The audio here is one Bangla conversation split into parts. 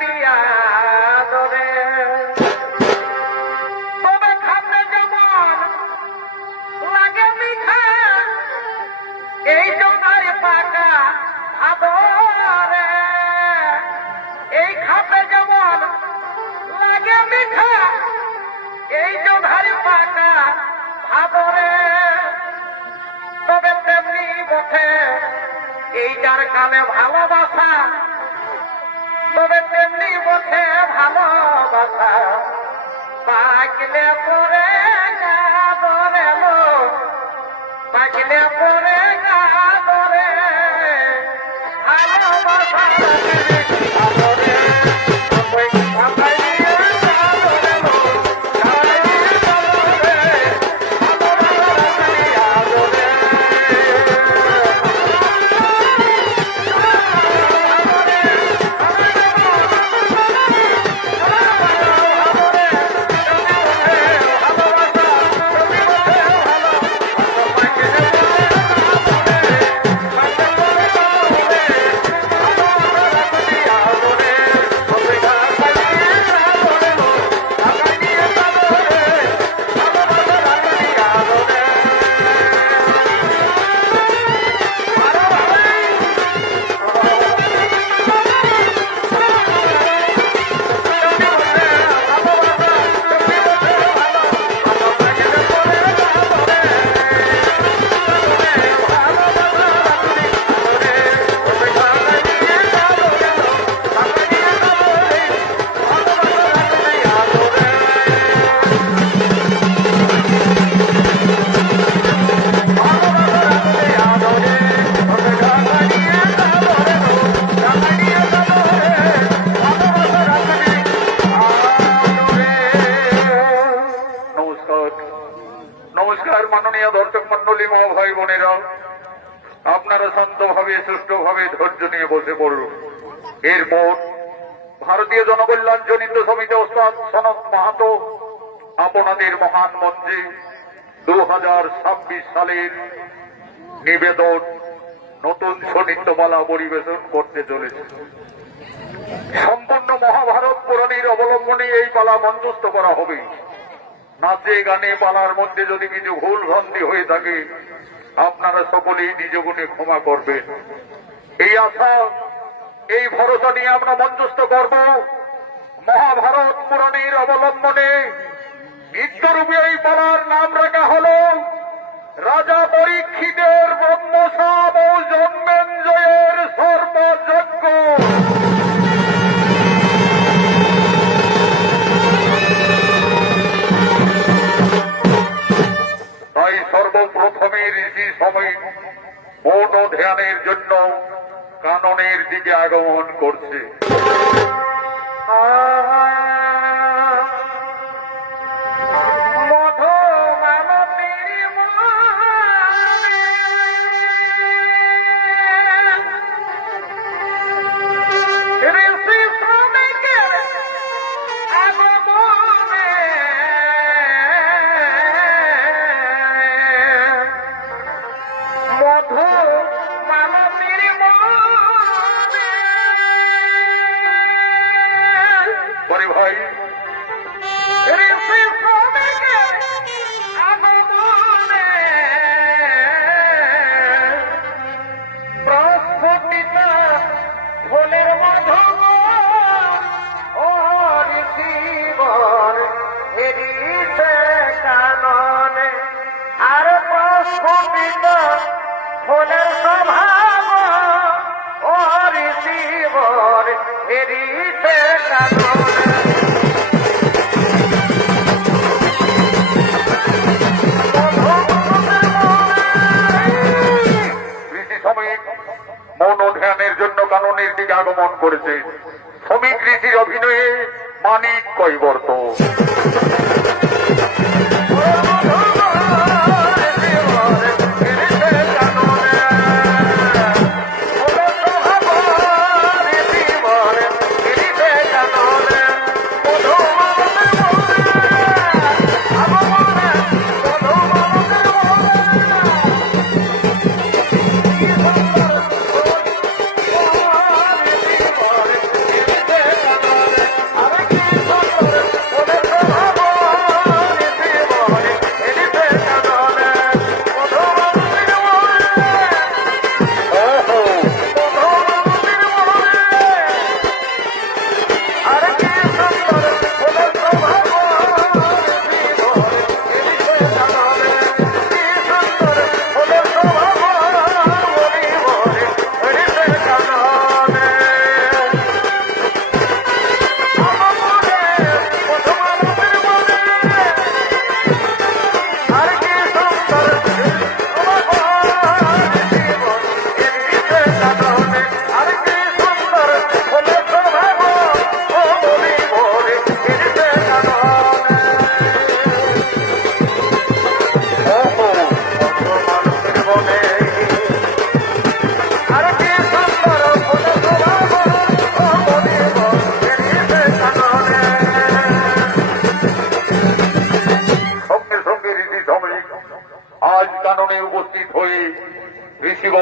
দিয়া ধরে তবে খাতে যেমন লাগে মিঠা এই জমায় পাকা আদরে এই খাতে যেমন লাগে মিঠা এই জমায় পাকা আদরে তবে তেমনি বটে এই যার কালে ভালোবাসা তবে তেমনি বটে ভালোবাসা পাকলে পরে গা ধরে লো পাকলে পরে গা ধরে ভালোবাসা আপনারা শান্তভাবে সুষ্ঠুভাবে ধৈর্য নিয়ে বসে পড়ুন। এরপর ভারতীয় জনকল্যাণ জনিত সমিতি ওস্তাদ সনৎ মাহাতো আপনাদের মহান মঞ্চে 2026 সালের নিবেদন নতুন সনিত্যমালা পরিবেশন করতে চলেছে। সম্পূর্ণ মহাভারত পুরাণের অবলম্বনে এই পালা মঞ্চস্থ করা হবে। নাচে গানে পালার মধ্যে যদি কিছু ভুল ভ্রান্তি হয়ে থাকে আপনারা সকলেই নিজ গুণে ক্ষমা করবেন। এই আশা এই ভরসা নিয়ে আমরা মঞ্চস্থ করব। মহাভারত পুরাণের অবলম্বনে নৃত্যরূপে এই পালার নাম রাখা হল রাজা পরীক্ষিতের ব্রহ্মসাপ ও জন্মেঞ্জয়ের সর্বযজ্ঞ। তাই সর্বপ্রথমে ঋষি সময় মৌন ধ্যানের জন্য কাননের দিকে আগমন করছে। কাননের দিকে আগমন করেছে। শ্রমিক ঋষির অভিনয়ে মানিক কৈবর্ত।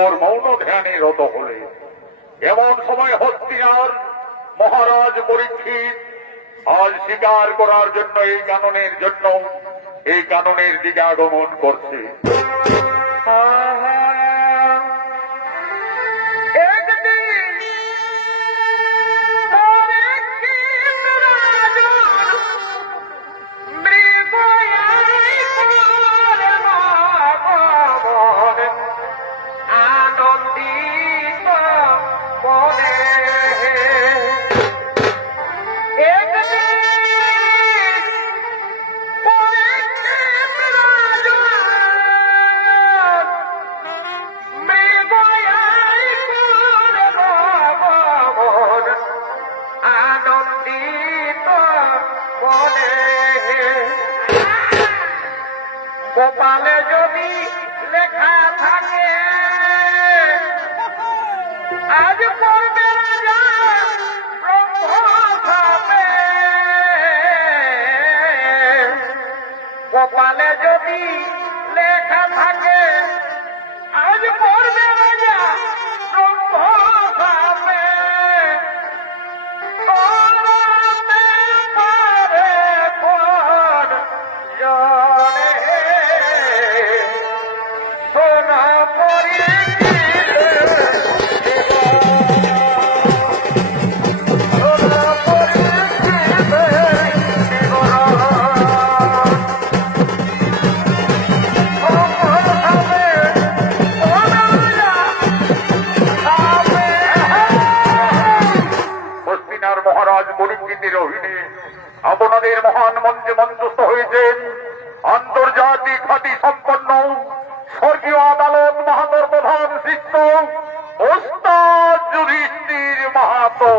ঘোর মৌন ধ্যানে রত হলে। এমন সময় হস্তিনার মহারাজ পরীক্ষিত আজ শিকার করার জন্য এই কাননের দিকে আগমন করছে। কপালে যদি লেখা থাকে আজ পড়বে রাজা ব্রহ্মধামে, কপালে যদি লেখা থাকে আজ পড়বে রাজা ব্রহ্মধামে। করতে পারে কোন জনে সোনা হস্তিনার মহারাজ পরীক্ষিতের অধীনে আপনাদের মহান মঞ্চে মঞ্চস্থ হয়েছেন আন্তর্জাতিক খ্যাতি সম্পন্ন স্বর্গীয় আদালত মাহাতোর প্রধান শিষ্য ওস্তাদ যুধিষ্ঠির মাহাতো।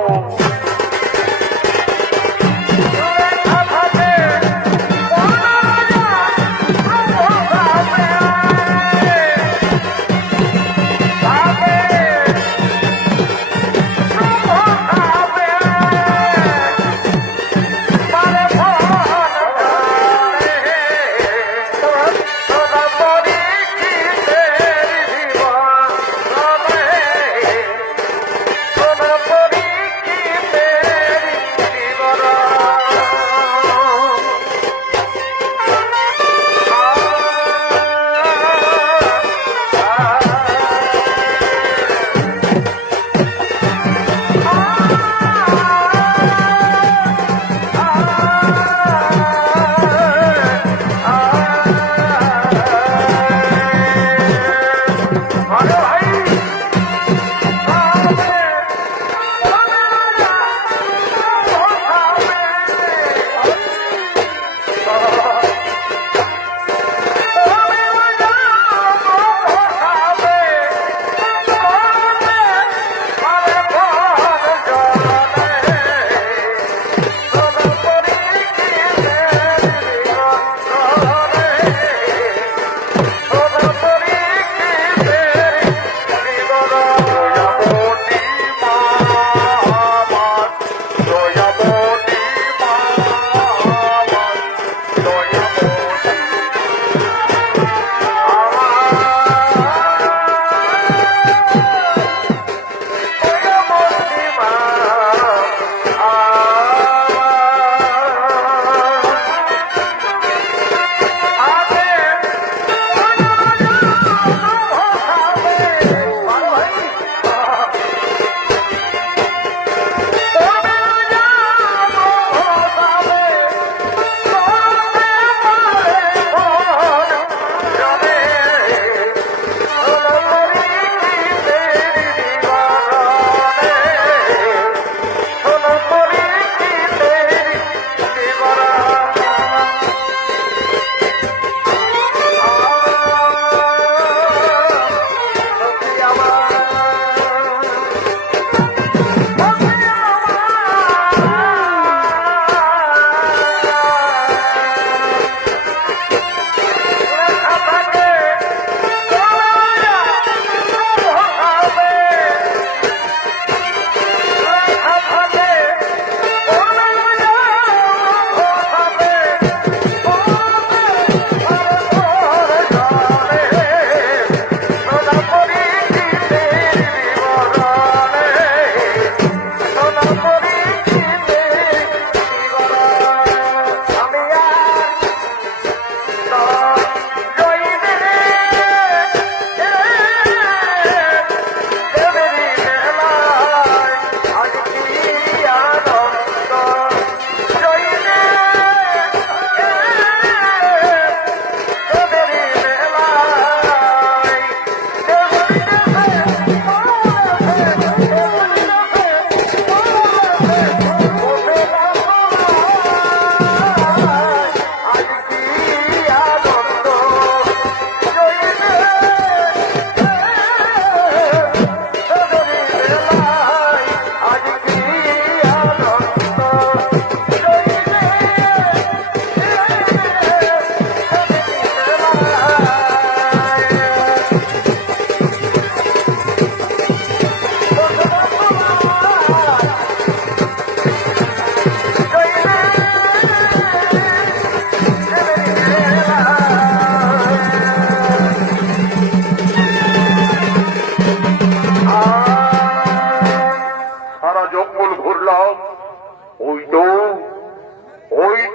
ওই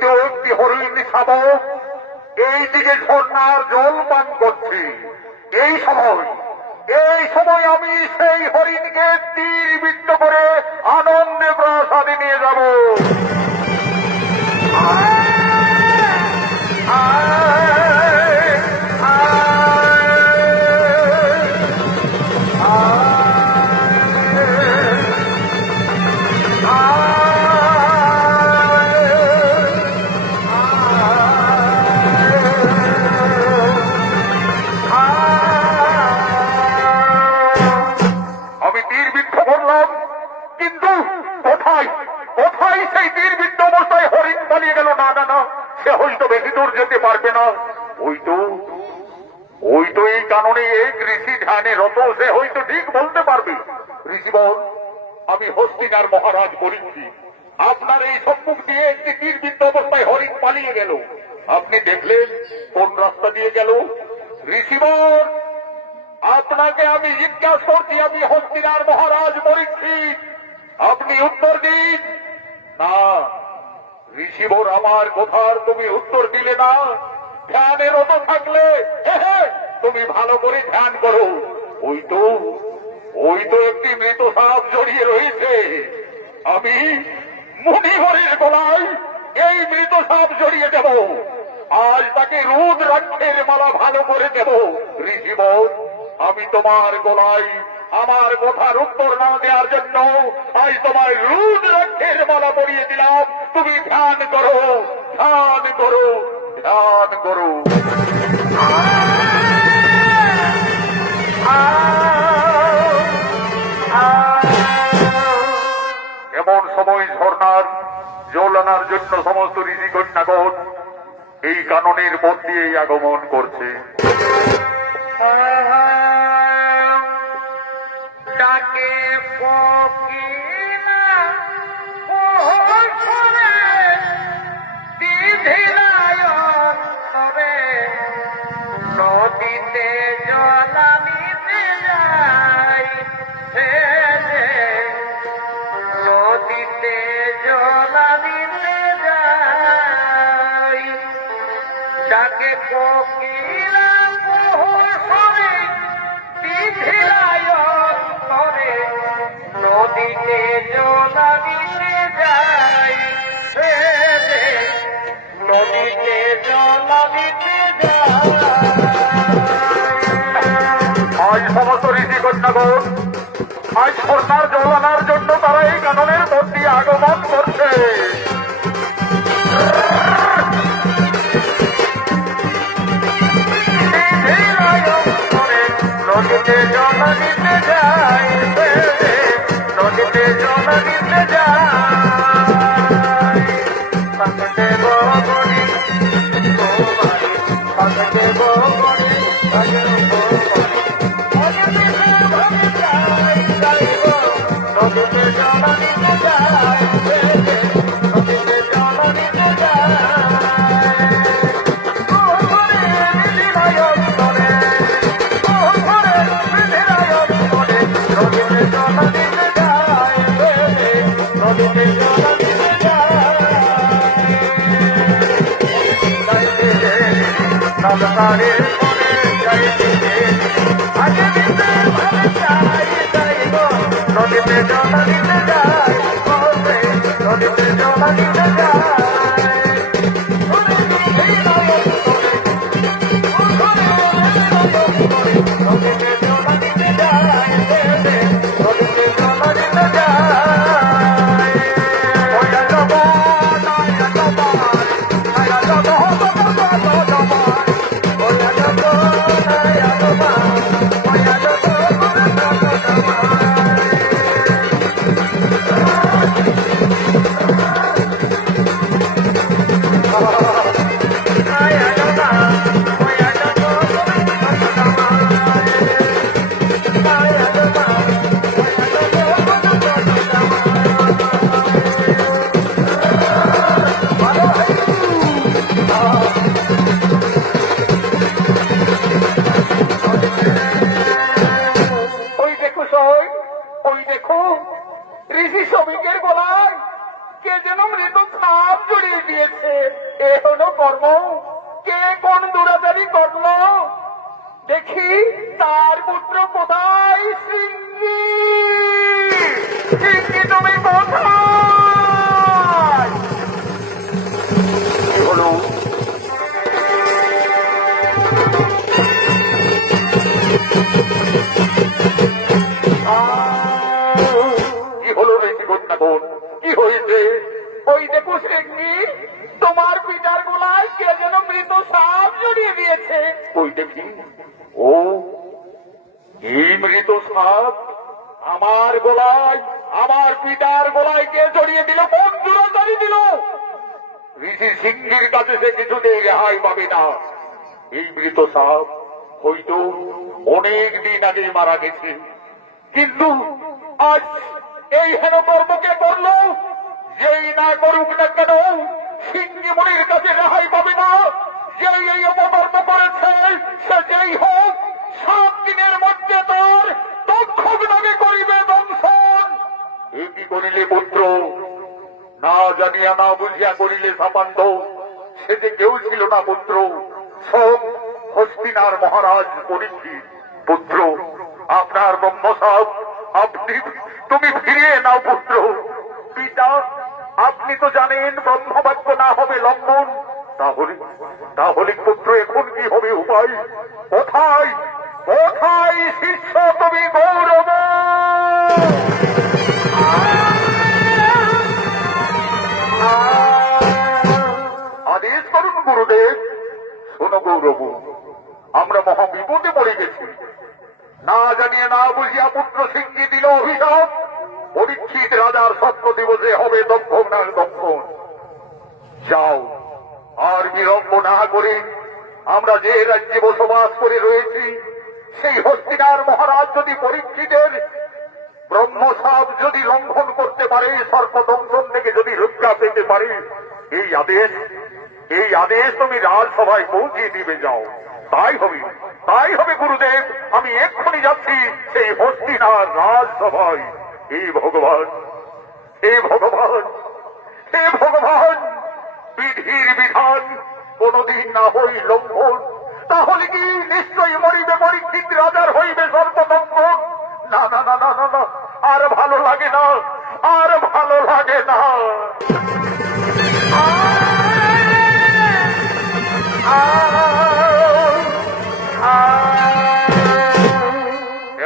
তো একটি হরিণ শাবক এইদিকে ঝর্ণার জল পান করছি। এই সময় আমি সেই হরিণকে তীর বিদ্ধ করে আনন্দে প্রাসাদে নিয়ে যাব। আমি তীর বিদ্ধ করলাম, কিন্তু কোথায় কোথায় সেই তীর বিদ্ধ অবস্থায় হরিণ পালিয়ে গেল? না না না, সে হয়তো বেশি দূর যেতে পারবে না। ওই তো এই কারণে এক ঋষি ধ্যানে রত, সে হয়তো ঠিক বলতে পারবে। ঋষি বল, আমি হস্তিনার মহারাজ বলেছি, আপনার এই সম্মুখ দিয়ে একটি তীর বিদ্ধ অবস্থায় হরিণ পালিয়ে গেল। আপনি দেখলেন কোন রাস্তা দিয়ে গেল? ঋষি বল, আপনাকে আমি জিজ্ঞাসা করছি, আমি হস্তিনার মহারাজ বলেছি, আপনি উত্তর দিন। না ঋষিবর, আমার কথার তুমি উত্তর দিলে না। ধ্যানের রত থাকলে তুমি ভালো করে ধ্যান করো। ওই তো একটি মৃত সাপ জড়িয়ে রয়েছে। আমি মুনিবরের গলায় এই মৃত সাপ জড়িয়ে দেব। আজ তাকে রুদ্রাক্ষের মালা ভালো করে দেব। ঋষিবর, আমি তোমার গলায় আমার কথার উত্তর না দেওয়ার জন্য আজ তোমার রুদ্রাক্ষের মালা পরিয়ে দিলাম। তুমি ধ্যান করো, ধ্যান করো, ধ্যান করো। এমন সময় ঝর্ণার জল আনার জন্য সমস্ত ঋষি কন্যাগণ এই কাননের মধ্যে দিয়েই আগমন করছে। ডাকে পকিনা ওরে দিধিরায় তবে নদীতে জলানিতে যাই, নদীতে জলানিতে যাই। ডাকে পকিনা ওরে দিধিরায় তবে নদীতে জলানিতে যাই, নদীতে জলানিতে যাই। আজ সমস্ত ঋষি কন্যাগণ আজ ঝর্ণার জল আনার জন্য তারা এই কাননের মধ্যে আগমন করছে। নদীতে জল দিতে যাই, নদীতে জল দিতে যাই। পাখতে বগনি পাখতে বগনি নদীতে জল দিতে যাই, নদীতে জল দিতে দিয়েছে। এ হলো কর্ম। কে কোন দুরাচারী করলো? দেখি তার পুত্র কোথায়? সিংহী, সিংহী তুমি কোথায়? কি হলো? কি হলো ঋষি কন্যাগণ? কি হয়েছে? ওই দেখো সিংহী, তোমার পিতার গলায় কে যেন মৃত সাপ জড়িয়ে দিয়েছে। ওই দেখি। ও, এই মৃত সাপ আমার গলায়, আমার পিতার গলায় কে জড়িয়ে দিল? কোন দুরাচারী দিল? ঋষি সিংহের কাছে সে কিছুতেই রেহাই পাবে না। এই মৃত সাপ হয়তো অনেক দিন আগে মারা গেছে, কিন্তু আজ এই হেন কর্মকে করলো। যেই না করুক না কেন, সিংহী মনির কাছে রেহাই পাবে না। যেই এই অপকর্ম করেছে, সে যেই হোক, 7 দিনের মধ্যে তার তক্ষকনাগে করিবে দংশন। এ কি করিলে পুত্র? না জানিয়া না বুঝিয়া করিলে সাপান্ত। সে যে কেউ ছিল না পুত্র, সব হস্তিনার মহারাজ পরীক্ষিত। পুত্র, আপনার ব্রহ্মসাপ আপনি, তুমি ফিরিয়ে নাও পুত্র। পিতা, আপনি তো জানেন ব্রহ্মবাক্য না হবে লঙ্ঘন। তাহলে তাহলে পুত্র এখন কি হবে উপায়? কোথায় কোথায় শিষ্য তুমি গৌরব? আদেশ করুন গুরুদেব। শোনো গৌরব, আমরা মহা বিপদে পড়ে গেছি। না জানিয়ে না বুঝিয়া পুত্র সিংহী দিল অভিশাপ। পরীক্ষিত রাজার সত্য দিবসে হবে দক্ষিণার দক্ষণ। যাও, আর বিলম্ব না করে আমরা যে রাজ্যে বসবাস করে রয়েছি, সেই হস্তিনার মহারাজ যদি পরীক্ষিতের ব্রহ্মসাপ যদি লঙ্ঘন করতে পারে, সর্পদংশন থেকে যদি রক্ষা পেতে পারে, এই আদেশ তুমি রাজসভায় পৌঁছিয়ে দিবে। যাও, তাই হবে গুরুদেব। আমি এক্ষুনি যাচ্ছি সেই হস্তিনার রাজসভায়। হে ভগবান, হে ভগবান, হে ভগবান, বিধির বিধান কোনদিন না হই লঙ্ঘন। তাহলে কি নিশ্চয়ই মরিবে পরীক্ষিত রাজার হইবে সর্বদংশন। না না না না না না, আর ভালো লাগে না, আর ভালো লাগে না।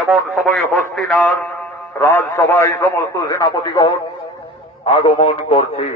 এমন সময় হস্তিনার রাজসভায় সমস্ত সেনাপতিগণ আগমন করছে।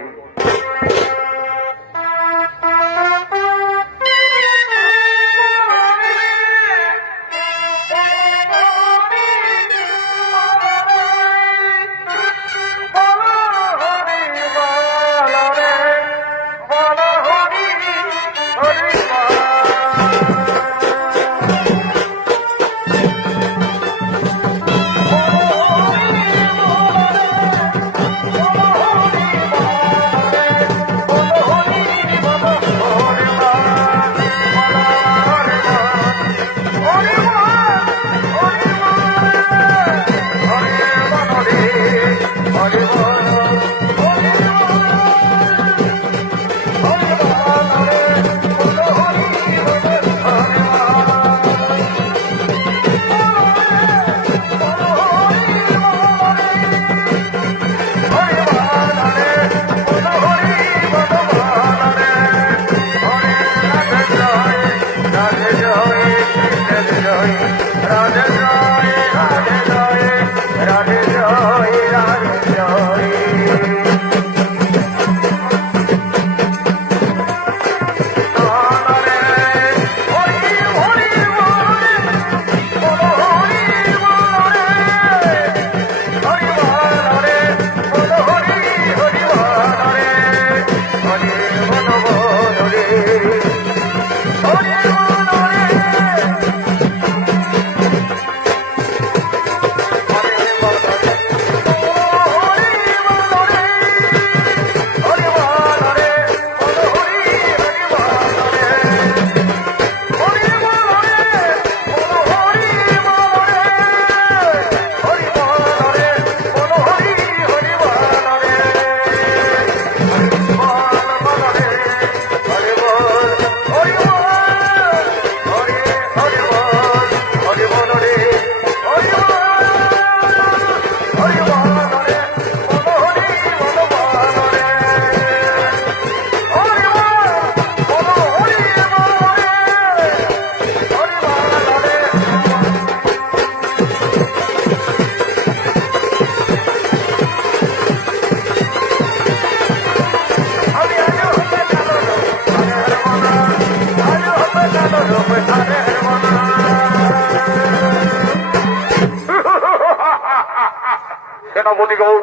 সেনাপতিগণ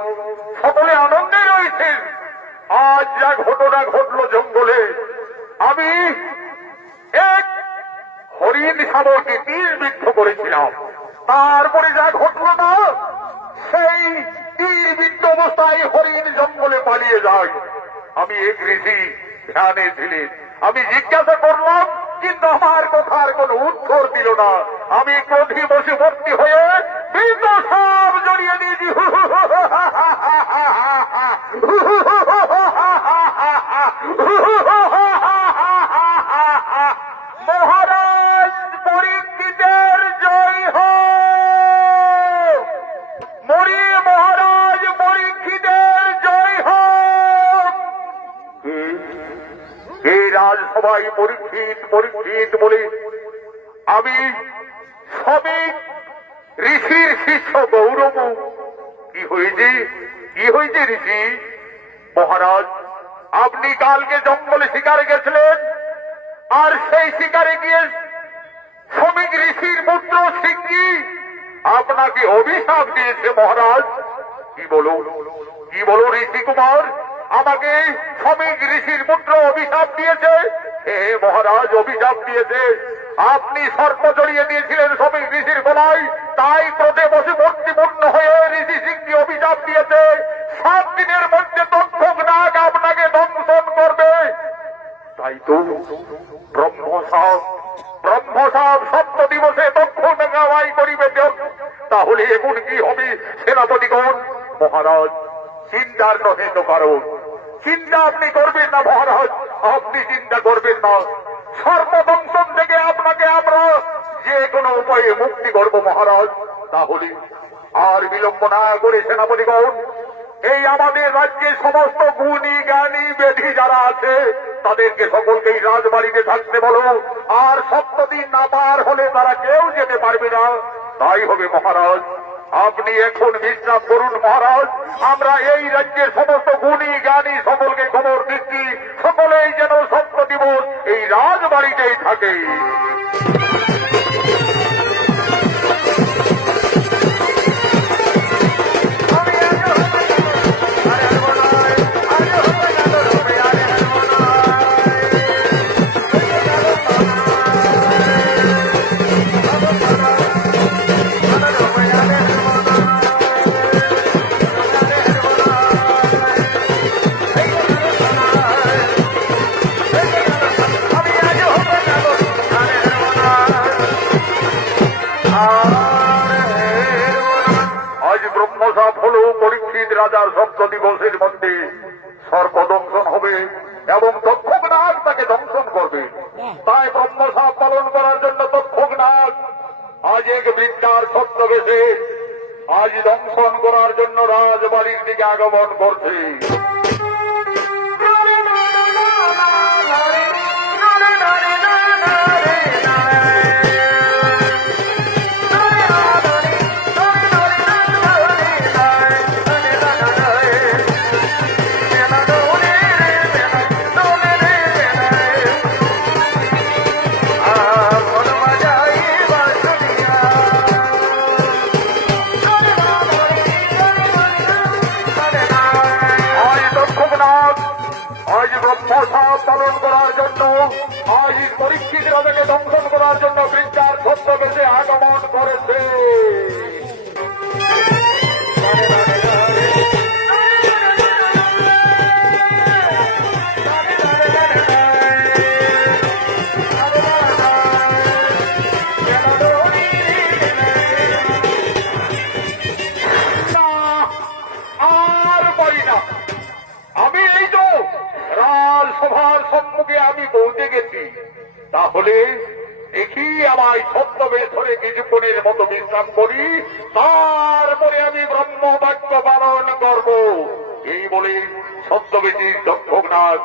সকলে আনন্দে রয়েছেন। আজ যা ঘটনা ঘটলো জঙ্গলে, আমি এক হরিণ শাবককে তীরবিদ্ধ করেছিলাম। তারপরে যা ঘটল না, সেই তীরবিদ্ধ অবস্থায় হরিণ জঙ্গলে পালিয়ে যায়। আমি এক ঋষি ধ্যানে ছিলেন, আমি জিজ্ঞাসা করলাম, কিন্তু আমার কথার কোনো উত্তর দিল না। আমি ক্রোধে বসে ভর্তি হয়ে মৃত সাপ জড়িয়ে দিয়েছি। মহারাজ পরীক্ষিতের জয় হোক, মরি মহারাজ পরীক্ষিতের জয় হোক। এই রাজসভায় পরীক্ষিত পরীক্ষিত বলে আমি শ্রমিক ঋষির শিষ্য গৌরব। কি হয়েছে, কি হয়েছে ঋষি? মহারাজ, আপনি কালকে জঙ্গলে শিকারে গেছিলেন, আর সেই শিকারে গিয়ে শ্রমিক ঋষির পুত্র সিংহী আপনাকে অভিশাপ দিয়েছে মহারাজ। কি বলো, কি বলো ঋষি কুমার, আমাকে শ্রমিক ঋষির পুত্র অভিশাপ দিয়েছে? হে মহারাজ, অভিশাপ দিয়েছে। আপনি সর্প জড়িয়ে দিয়েছিলেন শ্রমিক ঋষির গলায়, তাই ক্রোধে বসে ভর্তিপূর্ণ হয়ে ঋষি সিংহী অভিশাপ দিয়েছে 7 দিনের মধ্যে তক্ষক নাগ আপনাকে দংশন করবে। তাই তো ব্রহ্মসাপ, ব্রহ্মসাপ 7 দিবসে তক্ষক নাগাই করিবে। তাহলে এখন কি হবে সেনাপতিগণ? মহারাজ, চিন্তার নহে তো কারণ, চিন্তা আপনি করবেন না মহারাজ, আপনি চিন্তা করবেন না। সর্বদংশন থেকে আপনাকে আমরা যে কোনো উপায়ে মুক্তি করব মহারাজ। তাহলে আর বিলম্ব না করে সেনাপতিগণ, এই আমাদের রাজ্যে সমস্ত গুণী জ্ঞানী বেধি যারা আছে তাদেরকে সকলকেই রাজবাড়িতে থাকতে বলো, আর 7 দিন না পার হলে তারা কেউ যেতে পারবে না। তাই হবে মহারাজ, আপনি এখন বিশ্রাম করুন মহারাজ। আমরা এই রাজ্যের সমস্ত গুণী জ্ঞানী সকলকে খবর দিচ্ছি, সকলেই যেন 7 দিবস এই রাজবাড়িতেই থাকে। পরীক্ষিত রাজার 7 দিবসের মধ্যে সর্পদংশন হবে এবং তক্ষক নাগ তাকে দংশন করবে। তাই ব্রহ্মসাপ পালন করার জন্য তক্ষক নাগ আজ এক বৃদ্ধার ছদ্মবেশে আজ দংশন করার জন্য রাজবাড়ির দিকে আগমন করছে। ব্রহ্মসাপ পালন করার জন্য আজ পরীক্ষিত রাজাকে দংশন করার জন্য বৃদ্ধার ছদ্মবেশে আগমন করেছে। সভার সম্মুখে আমি পৌঁছে গেছি, তাহলে দেখি আমায় ছদ্মবেশ ধরে কিছুক্ষণের মতো বিশ্রাম করি, তারপরে আমি ব্রহ্মবাক্য পালন করব। এই বলে ছদ্মবেশী দক্ষনাথ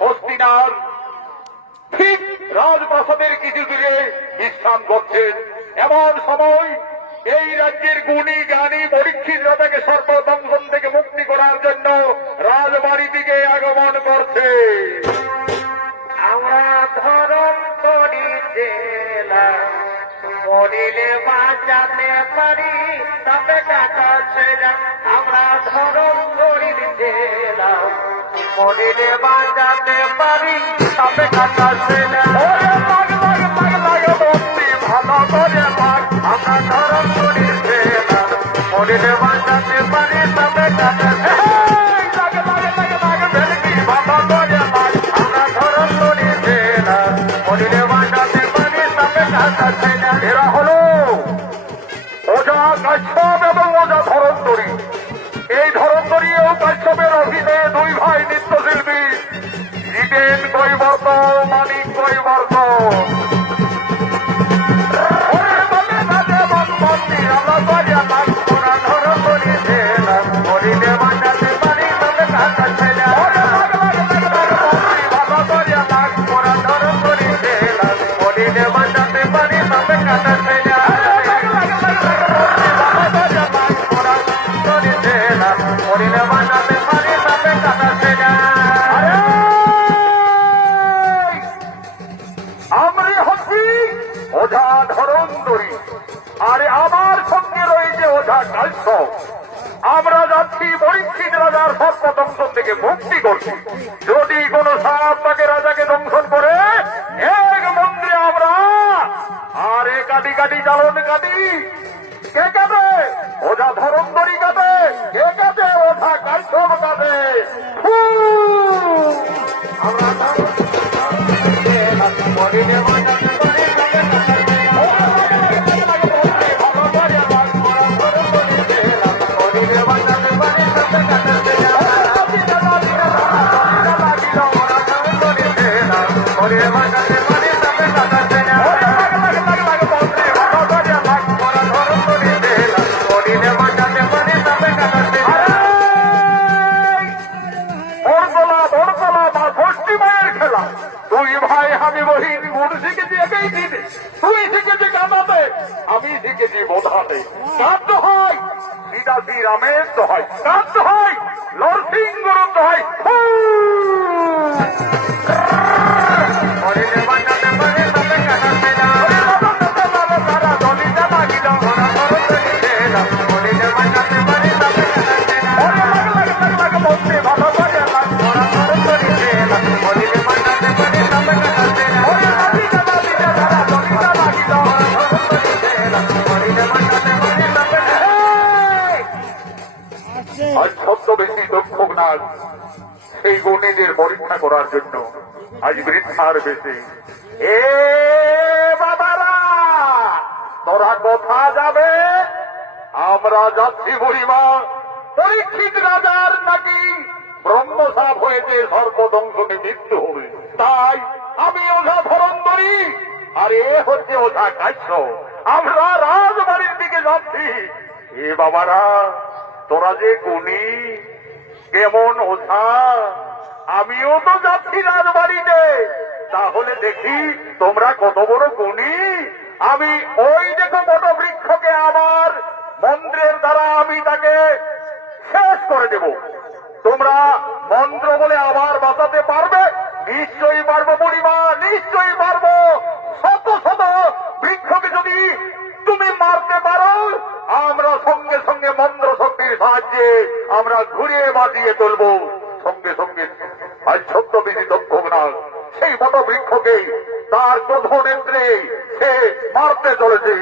হস্তিনাথ ঠিক রাজপ্রাসাদের কিছু দূরে বিশ্রাম করছেন। এমন সময় এই রাজ্যের গুণী জ্ঞানী পরীক্ষিত রাজাকে সর্বদংশন থেকে মুক্তি করার জন্য রাজবাড়ি দিকে আগমন করছে। আমরা ধরম করিতে মরিলে বাঁচাতে পারি তবে টাকা ছেড়া আমরা ধরম করি দিলাম মরিলে বাঁচাতে পারি তবে টাকা ছেড়া ভালো করে লাগ আমরা ধরম করি দিলাম মরিলে বাঁচাতে পারি তবে টাকা ভালো করে লাগ আমরা ধরম করি দিলাম মরিলে বাঁচাতে পারি তবে টাকা ছেড়া এরা হলো ওঝা কাশ্যপ এবং ওঝা ধরন্তরী। এই ধরন্তরী ও কাশ্যপের অধীনে দুই ভাই নৃত্যশিল্পী জিতেন কৈবর্ত মানিক কৈবর্ত। মরিলে বাঁচাতে পারি তবে টাকা ছেড়া ওরা ধরম করি দিলাম মরিলে বাঁচাতে পারি তবে টাকা ছেড়া মরিলে বাঁচাতে পারি তবে টাকা ছেড়া আমি হচ্ছি ওঝা ধরন্তরী, আরে আমার সঙ্গে রয়েছে ওঝা কাশ্যপ। আমরা যাচ্ছি পরীক্ষিত রাজার সর্প দংশন থেকে মুক্তি করছি। যদি কোন সাপ তাকে রাজাকে দংশন করে এক মন্ত্রে আমরা আরে কাটি কাটি চালন কাটি। কে কাটে? ওঝা ধরন্তরী কাটে। কে কাটে? ওঝা কাশ্যপ কাটে। আমরা মরিলে বাঁচাতে পারি তবে টাকা মরিলে বাঁচাতে পারি তবে টাকা মরিলে বাঁচাতে পারি তবে টাকা মরিলে বাঁচাতে পারি তবে টাকা বড়তলা বড়তলা বা ষষ্ঠী মায়ের খেলা। দুই ভাই আমি বহিন গুণ শিখেছি একই দিনে। তুই শিখেছি কাঁদাতে, আমি শিখেছি বোধাতে। কাঁদতে হয় সীতাশ্রী রামের দোহাই, কাঁদতে হয় নরসিংহর দোহাই। মরিলে বাঁচাতে পারি তবে টাকা মরিলে বাঁচাতে পারি তবে মরিলে বাঁচাতে পারি তবে মরিলে বাঁচাতে পারি তবে আজ ছদ্মবেশী দক্ষক নাগ সেই গণিতের পরীক্ষা করার জন্য আজ বৃদ্ধার বেশে। এ বাবারা, তোরা কোথা যাবে? আমরা যাচ্ছি বুড়িমা। পরীক্ষিত রাজার নাকি ব্রহ্মসাপ হয়েছে, সর্বদংশনে মৃত্যু হবে। তাই আমি ওঝা ধরন্তরী আর এ হচ্ছে ওঝা কাশ্যপ। আমরা রাজবাড়ির দিকে যাচ্ছি। এ বাবারা, তোরা যে গুণী, কেমন ওঝা, আমিও তো যাচ্ছি রাজবাড়িতে। তাহলে দেখি তোমরা কত বড় গুণী। আমি ওই দেখো বটবৃক্ষকে আমার মন্ত্রের দ্বারা আমি তাকে শেষ করে দেব। তোমরা মন্ত্র বলে আবার বাঁচাতে পারবে? নিশ্চয়ই পারবো বুড়িমা, নিশ্চয়ই পারবো। শত শত বৃক্ষকে যদি তুমি মারতে পারো, আমরা সঙ্গে সঙ্গে মন্ত্র শক্তির সাহায্যে আমরা ঘুরিয়ে বাঁচিয়ে তুলব। সঙ্গে সঙ্গে আজ ছদ্মবেশী দক্ষক নাগ সেই বটবৃক্ষকে তার ক্রোধ নেত্রে সে মারতে চলেছে।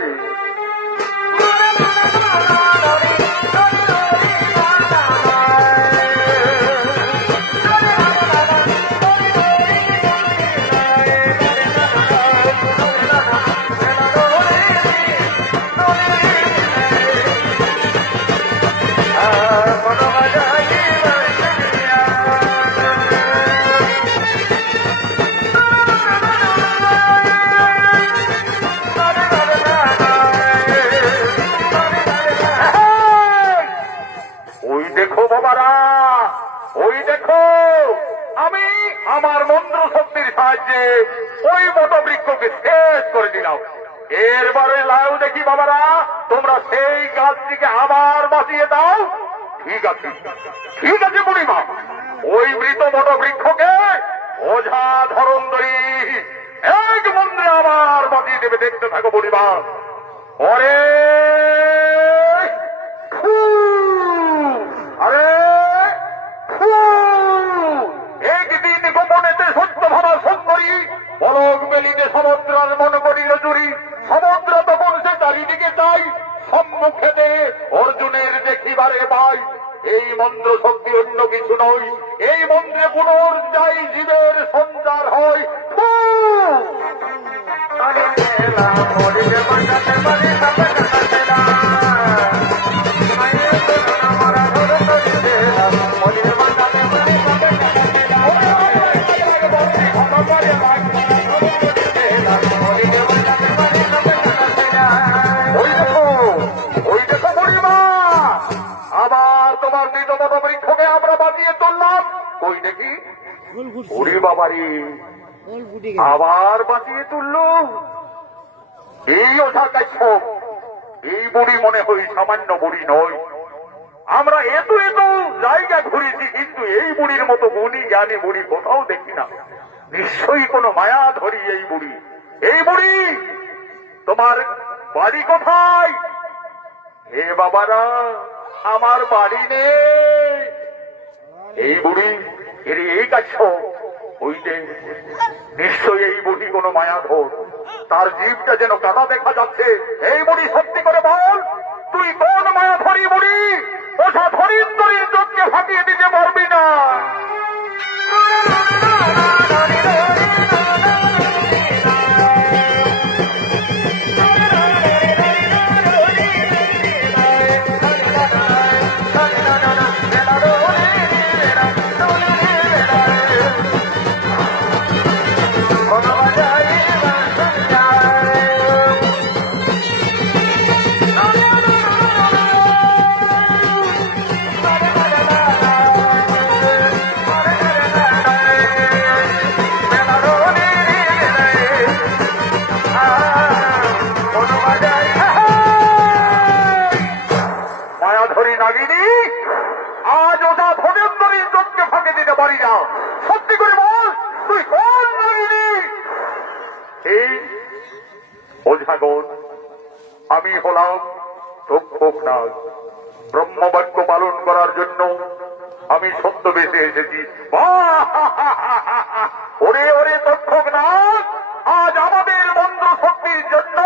ওই দেখো বাবারা, ওই দেখো, আমি আমার মন্ত্র শক্তির সাহায্যে ওই বটবৃক্ষকে শেষ করে দিলাম। এরবারে লাউ দেখি বাবারা, তোমরা সেই গাছটিকে আবার বাঁচিয়ে দাও। ঠিক আছে, ঠিক আছে বুড়িমা। ওই মৃত বটবৃক্ষকে ওঝা ধরন্তরী এক মন্ত্রে আবার বাঁচিয়ে দেবে। দেখতে থাকো বুড়িমা। ওরে ফু! আরে ফু! একদিন গোপনেতে সত্য ভাবা সুন্দরী পলক মেলিতে সমুদ্রার মন করিল চুরি সমুদ্র তখন সে চারিদিকে চাই সম্মুখেতে অর্জুনের দেখিবারে পাই এই মন্ত্র শক্তি অন্য কিছু নয় এই মন্ত্রে পুনর্যায়ী জীবের সঞ্চার হয় ফু! ওই দেখো বুড়িমা আবার তোমার মৃত মত বৃক্ষকে আমরা বাঁচিয়ে তুললাম কই দেখি বুড়ি বাবারি আবার বাঁচিয়ে তুললো এই ওঠা কাছ এই বুড়ি মনে হই সামান্য বুড়ি নয় আমরা এত জায়গা ঘুরেছি কিন্তু এই বুড়ির মতো গুণী জ্ঞানী বুড়ি কোথাও দেখি না নিশ্চয়ই কোনো মায়া ধরি এই বুড়ি তোমার বাড়ি কোথায় হে বাবারা আমার বাড়ি নেই এই বুড়ি এর এই কাছ ওই যে নিশ্চয়ই এই বুড়ি কোনো মায়াধর তার জীবটা যেন কাদা দেখা যাচ্ছে এই বুড়ি সত্যি করে বল তুই কোন মায়াধরি বুড়ি ওঠা ধরিত্রীর চোখকে ফাটিয়ে দিতে পারবি না মায়াধরী নাগিনী আজ ওটা ধনেশ্বরীর চোখকে ফাঁকে দিতে পারি না সত্যি করে বল তুই কোন নাগিনী এই ওঝাগণ আমি হলাম তক্ষক নাগ ব্রহ্মবাক্য পালন করার জন্য আমি সত্য বেশে এসেছি ওরে ওরে তক্ষক নাগ আজ আমাদের মন্ত্র শক্তির জন্য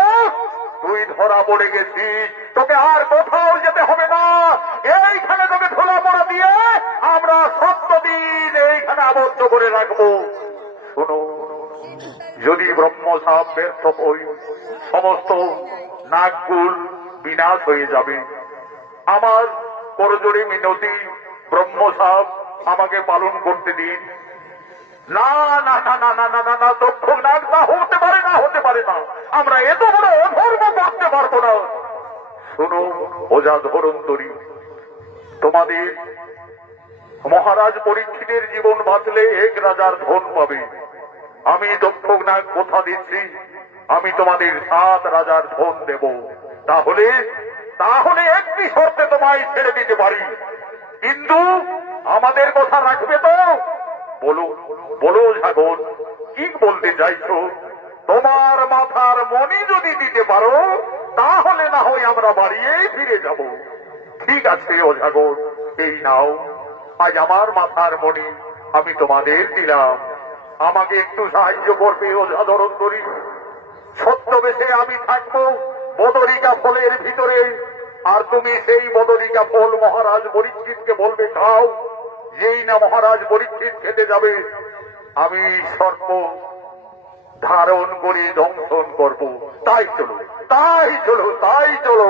তুই ধরা পড়ে গেছিস তোকে আর কোথাও যেতে হবে না এইখানে তোকে ধুলা পড়া দিয়ে আমরা সত্যদিন এইখানে আবদ্ধ করে রাখবো শোনো যদি ব্রহ্ম সাপ ব্যর্থ হই সমস্ত নাগকুল বিনাশ হয়ে যাবে আমার করজোড়ে মিনতি ব্রহ্ম সাপ আমাকে পালন করতে দিন না না না না না না না না তক্ষক নাগ না হতে পারে না আমরা এত বড় অধর্ম করতে পারবো না শোনো ওঝা ধরন্তরী তোমাদের মহারাজ পরীক্ষিতের জীবন বাঁচলে এক রাজার ধন পাবে আমি তক্ষক নাগ কথা দিচ্ছি আমি তোমাদের 7 রাজার ধন দেব তাহলে একটি শর্তে তোমায় ছেড়ে দিতে পারি কিন্তু আমাদের কথা রাখবে তো বলো ঝাগন কি বলতে চাইছো তোমার মাথার মণি যদি দিতে পারো তাহলে না হয় আমরা বাড়িয়েই ফিরে যাব ঠিক আছে ও ঝাগন এই নাও আজ আমার মাথার মণি আমি তোমাদের দিলাম আমাকে একটু সাহায্য করবে ও সাধারণ করি সত্য বেশে আমি থাকবো বদরিকা ফলের ভিতরে আর তুমি সেই বদরিকা ফল মহারাজ পরীক্ষিতকে বলবে খাও যেই না মহারাজ পরীক্ষিত খেতে যাবে আমি সর্প ধারণ করে দংশন করব তাই চলো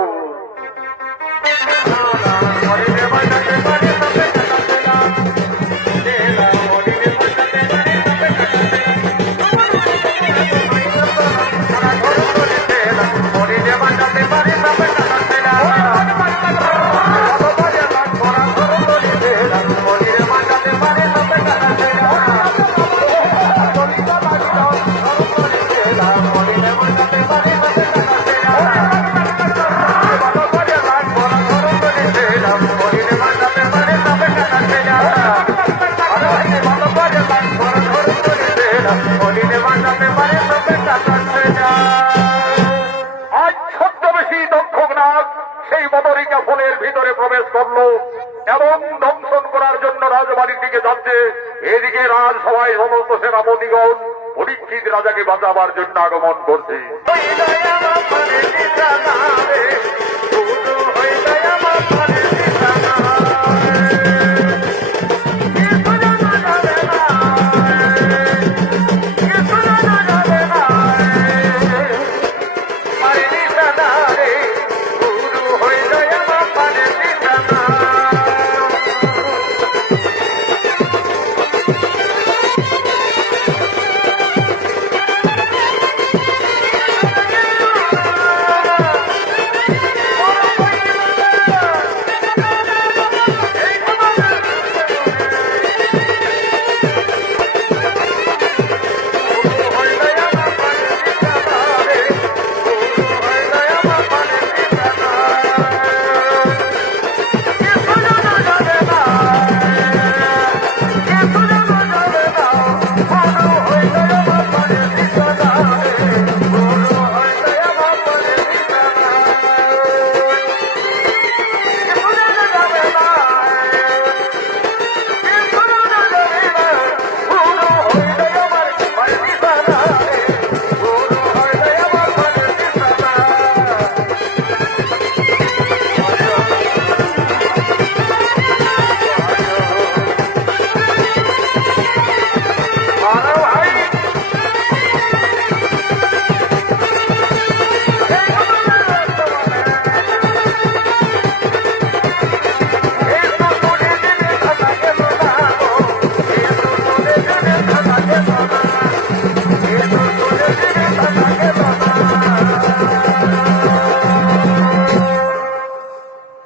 করলো এবং দংশন করার জন্য রাজবাড়ির দিকে যাচ্ছে। এদিকে রাজসভায় সমস্ত সেনাপতিগণ পরীক্ষিত রাজাকে বাঁচাবার জন্য আগমন করছে।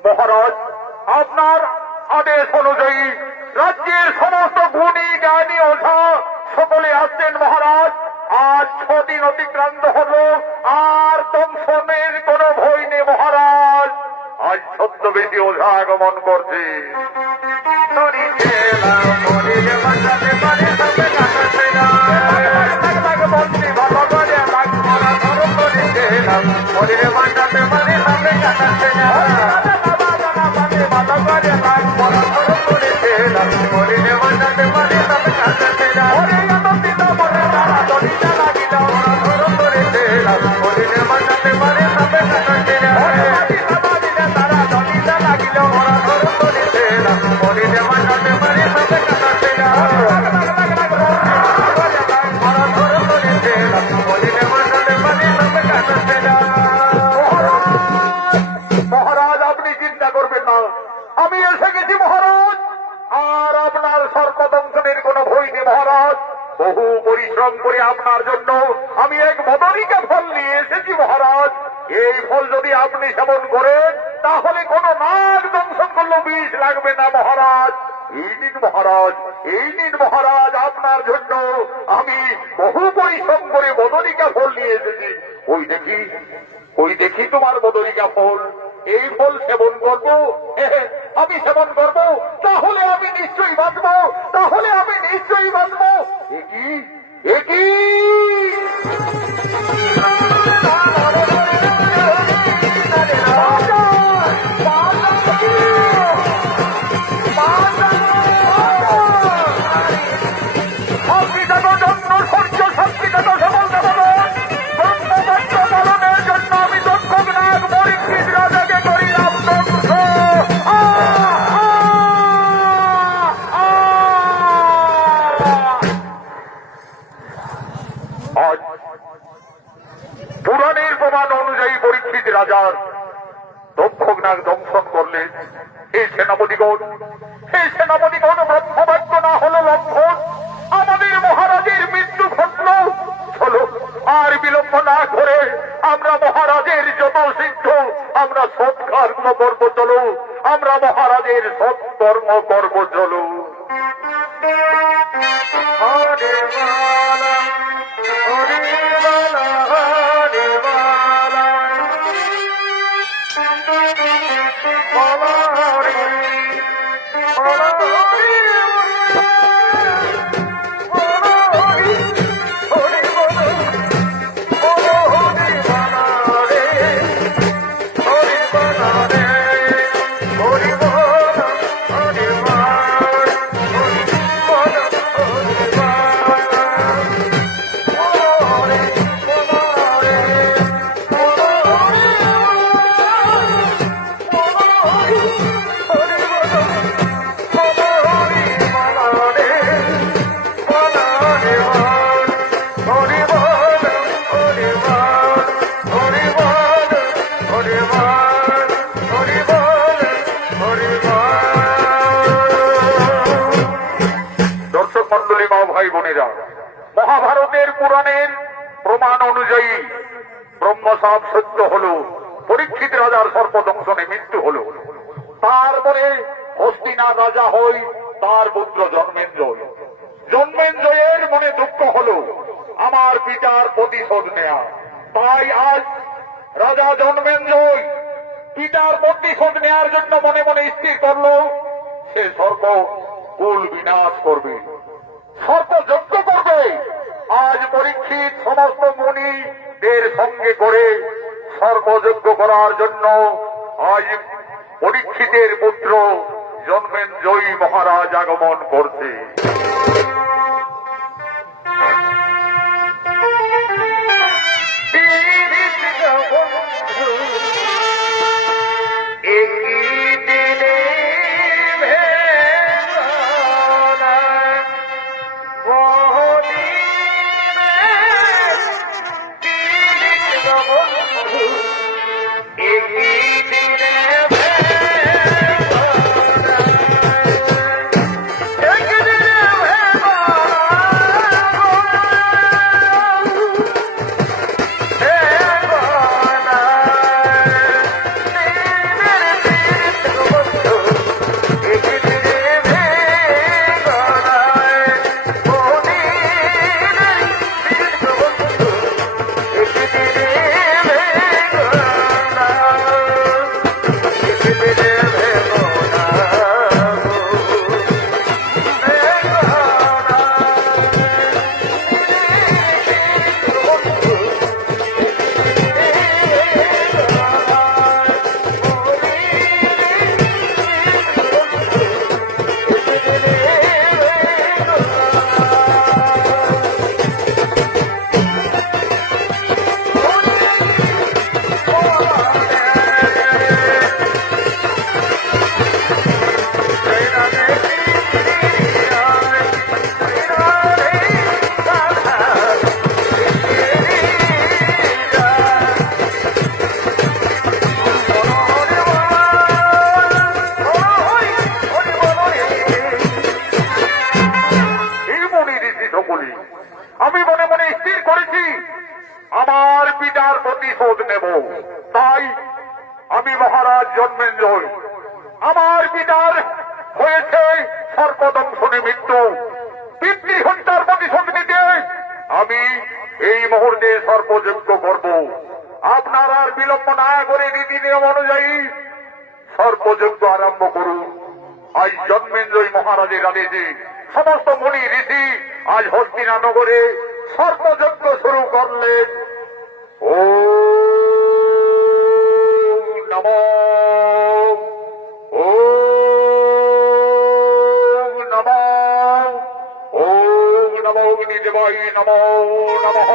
মহারাজ, আপনার আদেশ অনুযায়ী রাজ্যের সমস্ত গুণী জ্ঞানী ওঝা সকলে আসছেন মহারাজ। আজ 6 দিন অতিক্রান্ত হল, আর দংশনের কোনো ভয় নেই মহারাজ। আজ ছদ্মবেশী ওঝা আগমন করছে। মহারাজ, আপনি চিন্তা করবেন না, আমি এসে গেছি মহারাজ। আর আপনার সর্বদংশনের কোনো ভয় নেই মহারাজ। বহু পরিশ্রম করে আপনার জন্য আমি এক মদরিকা ফল নিয়ে এসেছি মহারাজ। এই ফল যদি আপনি সেবন করেন তাহলে কোনো নাগ দংশন করলেও বিষ লাগবে না মহারাজ। এই নিন মহারাজ, এই নিন মহারাজ, আপনার জন্য আমি বহু পরিশ্রম করে বদরিকা ফল নিয়ে এসেছি। ওই দেখি তোমার বদরিকা ফল। এই ফল সেবন করব, আমি সেবন করব, তাহলে আমি নিশ্চয়ই বাঁচব, তাহলে আমি নিশ্চয়ই বাঁচব। একই পুরাণের প্রমাণ অনুযায়ী পরীক্ষিত রাজার দক্ষক নাগ দংশন করলেন। এই সেনাপতিগণ ব্রহ্মবাক্য না হলো লক্ষণ, আমাদের মহারাজের মৃত্যু ঘটল। চলো আর বিলম্ব না করে আমরা মহারাজের যত সিদ্ধ আমরা সৎকর্ম করব। চলো আমরা মহারাজের সৎকর্ম করব। চলো হরি দর্শক মন্ডলী, মা ভাই বোনেরা, মহাভারতের পুরাণের প্রমাণ অনুযায়ী ব্রহ্মসাপ সত্য হল, পরীক্ষিত রাজার সর্পদংশনে মৃত্যু হল। তারপরে হস্তিনাথ রাজা হই, তার পুত্র জন্মেঞ্জয়। জন্মেঞ্জয়ের মনে দুঃখ হল আমার পিতার প্রতিশোধ নেয়া। তাই আজ রাজা জন্মেঞ্জয় পিতার প্রতিশোধ নেয়ার জন্য মনে মনে স্থির করল সে সর্প কুল বিনাশ করবে, সর্প যজ্ঞ করবে। আজ পরীক্ষিত সমস্ত মুনিদের সঙ্গে করে সর্পযজ্ঞ করার জন্য আজ পরীক্ষিতের পুত্র জন্মেঞ্জয়ী মহারাজ আগমন করছে। আমি মনে মনে স্থির করেছি আমার পিতার প্রতিশোধ নেব। তাই আমি মহারাজ জন্মেঞ্জয়, আমার পিতার হয়েছে সর্পদংশনে মৃত্যু, পিতৃহত্যার প্রতিশোধ নিতে আমি এই মুহূর্তে সর্পযজ্ঞ করব। আপনার আর বিলম্ব না করে রীতি নিয়ম অনুযায়ী সর্পযজ্ঞ আরম্ভ করুন। আজ জন্মেঞ্জয় মহারাজের আদেশে সমস্ত মুনি ঋষি আজ হস্তিনানগরে সর্পযজ্ঞ শুরু করলেন। ও নমো ও নমো ও নমো অগ্নিদেবায় নমো নমঃ।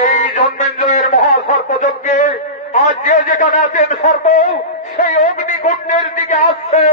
এই জন্মেঞ্জয়ের মহাসর্পযজ্ঞে আজ যে যেখানে আছেন সর্প সেই অগ্নিকুণ্ডের দিকে আসছে।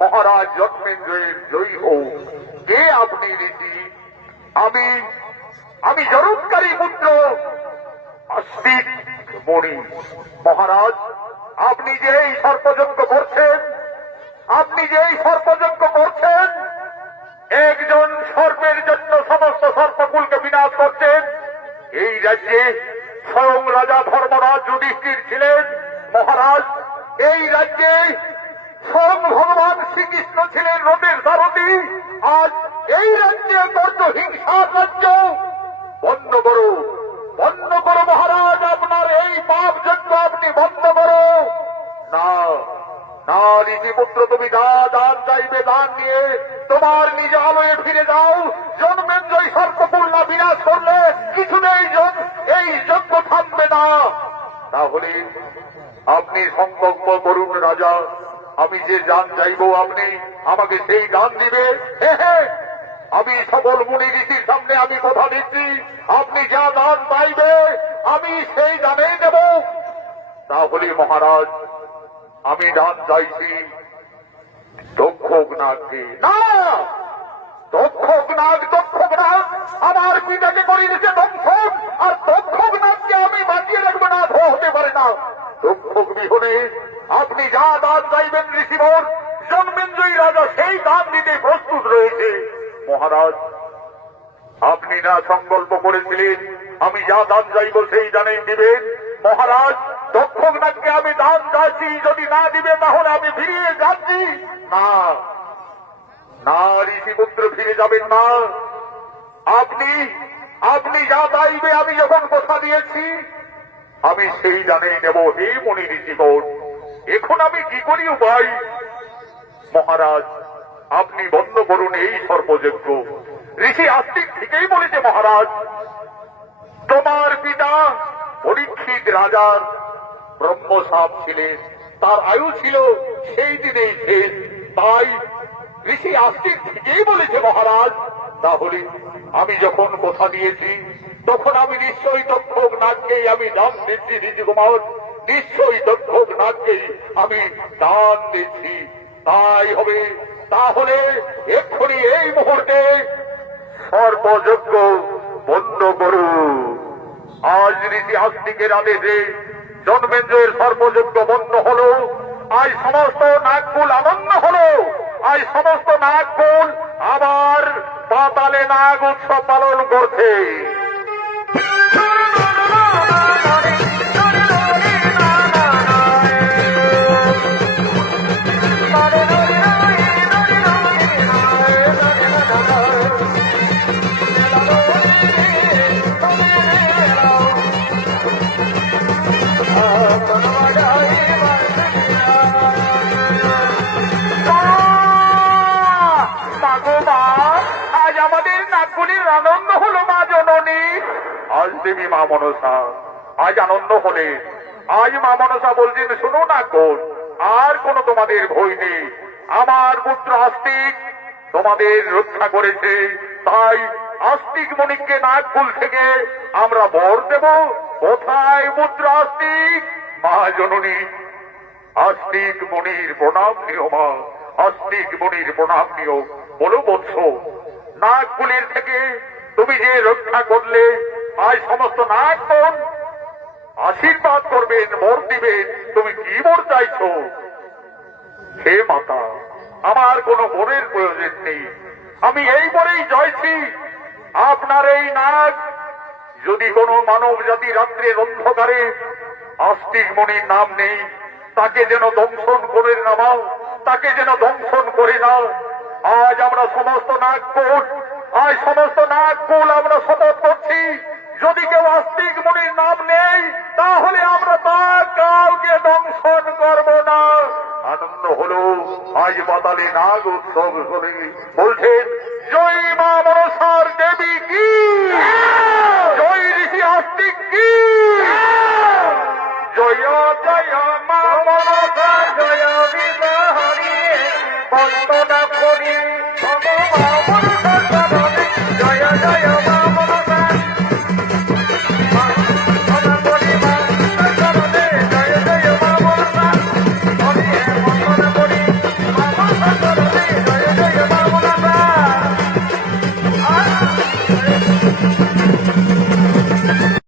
মহারাজ জন্মেঞ্জয়ের জয়ী হোক। কে আপনি ঋষি? আমি জরুৎকারী পুত্র আস্তিক মণি। মহারাজ, আপনি যে এই সর্পযজ্ঞ করছেন একজন সর্পের জন্য সমস্ত সর্পকুলকে বিনাশ করছেন। এই রাজ্যে স্বয়ং রাজা ধর্মরাজ যুধিষ্ঠির ছিলেন মহারাজ। এই রাজ্যে স্বয়ং ভগবান শ্রীকৃষ্ণ ছিলেন রথের সারথি। আজ এই রাজ্যে বড্ড হিংসার রাজ্য। বন্ধ করো, বন্ধ করো মহারাজ, আপনার এই পাপ যজ্ঞ আপনি বন্ধ করো। না না ঋষিপুত্র, তুমি দান চাইবে, দান নিয়ে তোমার নিজ আলোয় ফিরে যাও। জন্মেঞ্জয় সর্পকুল না বিনাশ করলে কিছু নেই, এই যজ্ঞ থামবে না। তাহলে আপনি সংকল্প করুন রাজা, আমি যে দান চাইব আপনি আমাকে সেই দান দিবে। আমি সকল মুনি ঋষির সামনে আমি কথা দিচ্ছি, আপনি যা দান চাইবে আমি সেই দানেই দেব। তাহলে মহারাজ আমি দান চাইছি দক্ষক নাগকে। না, দক্ষক নাগ আমার পিতাকে করে দিচ্ছে দংশন, আর দক্ষক নাগকে আমি বাঁচিয়ে রাখবো না, হতে পারে না। দক্ষক বিহনে আপনি যা দান চাইবেন ঋষিবর, জন্মেঞ্জয়ী রাজা সেই দান দিতে প্রস্তুত রয়েছে। মহারাজ আপনি না সংকল্প করেছিলেন আমি যা দান চাইব সেই দানেই দিবেন। মহারাজ দক্ষক নাগকে আমি দান চাইছি, যদি না দিবে তাহলে আমি ফিরিয়ে যাচ্ছি। না না ঋষিপুত্র, ফিরে যাবেন না। আপনি যা চাইবে আমি যখন কথা দিয়েছি আমি সেই দানেই নেব। হে মুনি ঋষিগণ, এখন আমি কি করি উপায়? মহারাজ আপনি বন্ধ করুন এই সর্পযজ্ঞ। ঋষি আস্তিক ঠিকই বলেছে মহারাজ, তোমার পিতা পরীক্ষিত রাজার ব্রহ্মসাপ ছিলেন, তার আয়ু ছিল সেই দিনেই শেষ। তাই ঋষি আস্তিক ঠিকই বলেছে মহারাজ। তাহলে আমি যখন কথা দিয়েছি তখন আমি নিশ্চয়ই দক্ষক নাগকেই আমি দান দিচ্ছি। ঋষিকুমার, নিশ্চয়ই দক্ষক নাগকেই আমি দান দিচ্ছি। তাই হবে। তাহলে এক্ষুনি এই মুহূর্তে সর্বযজ্ঞ বন্ধ করুন। আজ ঋষি আস্তিকের আদেশে জন্মেঞ্জয়ের সর্বযজ্ঞ বন্ধ হল। আজ সমস্ত নাগকুল আনন্দ হল। আজ সমস্ত নাগকুল আবার পাতালে নাগ উৎসব পালন করছে। আজ আমাদের নাগকুলির আনন্দ হলো মা জননী। আজ দেবী মা মনসা আজ আনন্দ হলে আজ মা মনসা বলছেন, শুনো নাগকুল, আর কোন তোমাদের ভয় নেই। আমার পুত্র আস্তিক তোমাদের রক্ষা করেছে, তাই আস্তিক মণিককে নাগকুল থেকে আমরা বর দেব। কোথায় পুত্র আস্তিক? মা জননী, আস্তিক মণির প্রণাম নিও মা, আস্তিক মণির প্রণাম নিও। বলো বৎস, নাগকুলের থেকে তুমি যে রক্ষা করলে, আজ সমস্ত নাগগণ আশীর্বাদ করবেন, বর দিবেন। তুমি কি বর চাইছো? হে মাতা, আমার কোনো বরের প্রয়োজন নেই, আমি এই বরেই চাইছি আপনার এই নাগ যদি কোনো মানব জাতি রাত্রের অন্ধকারে আস্তিক মণির নাম নেই, তাকে যেন দংশন করে নামাও, তাকে যেন দংশন করে নাও। আজ আমরা সমস্ত নাগকুল আমরা শপথ করছি, যদি কেউ আস্তিক মণির নাম নেই তাহলে আমরা তার কাউকে দংশন করব না। আনন্দ হলো আজ পাতালে নাগ উৎসব করে। বলছেন, জয় মা মনসার দেবী কি, জয় ঋষি আস্তিক কি, জয় জয় মা মনসা, জয় বিবাহী বন্দনা করি ভগবান।